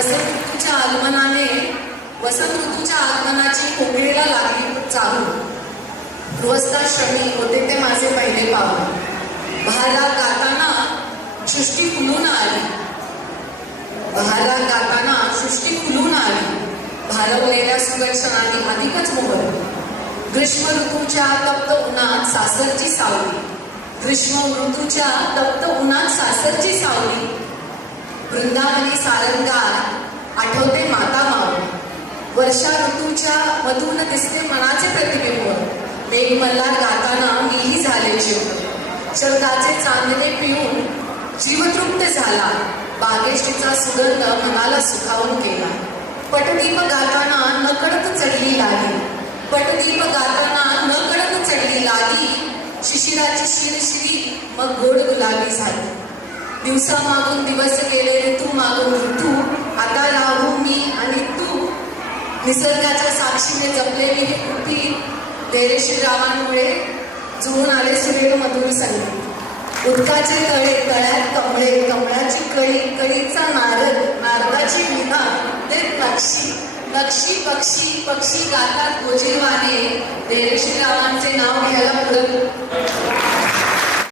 वसंत ऋतूच्या आगमनाने वसंत ऋतूच्या आगमनाची कोकिळेला लागली चालू गृहस्थाश्रमी होते ते माझे पहिले पाहून बहारात गाताना सृष्टी फुलून आली. बहारात गाताना सृष्टी फुलून आली. भालवलेल्या सुदर्शनाने अधिकच मोहर. ग्रीष्म ऋतूच्या तप्त उन्हात सासरची सावली. ग्रीष्म ऋतूच्या तप्त उन्हात सासरची सावली. वृंदावनी सारंगार आठवते माता माऊ वर्षा ऋतूच्या मधून दिसते मनाचे प्रतिबिंब. मेघ मल्हार गाताना मीही झाले जीव. शब्दाचे चांदणे पिऊन जीवतृप्त झाला. बागेष्टीचा सुगंध मनाला सुखावून केला पटदीप गाताना नकडत चढली लागी. पटदीप गाताना नकडत चढली लागी. शिशिराची शिरशिरी मग गोड गुलाबी झाली. दिवसामागून दिवस गेलेले निसर्गाच्या साक्षीने जपलेली ही कृती देरेशी रावांमुळे जुळून आले सुरेल मधुर संगीत. उदकाचे तळे तळ्यात कमळे कमळाची कळी कळीचा नारद नारदाची विना ते पक्षी नक्षी पक्षी पक्षी गातात गोजीवाने देरेशी रावांचे नाव घ्यायला पुढे